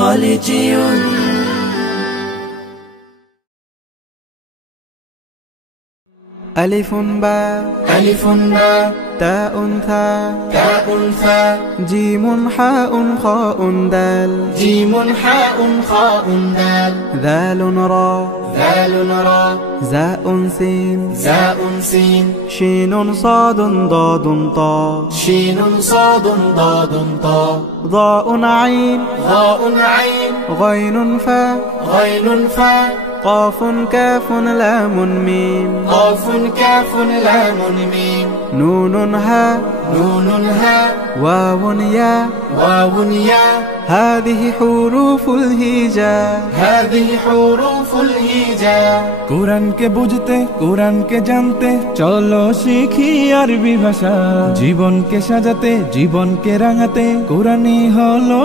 خالجي. ألف باء ألف باء تاء ثاء تاء ثاء جيم حاء خاء دال جيم حاء خاء دال ذال راء ذال راء زاء سين زاء سين شين صاد ضاد طاء شين صاد ضاد طاء ضاء عين ضاء عين غين فاء غين فاء قاف كاف لام ميم قاف كاف لام ميم نون هاء نون هاء واو ياء واو ياء هذه حروف الهجاء هذه حروف الهجاء। কোরআনকে বুঝতে কোরআনকে জানতে চলো শিখি আরবি ভাষা, জীবনকে সাজাতে জীবনকে রাঙাতে কোরআনই হলো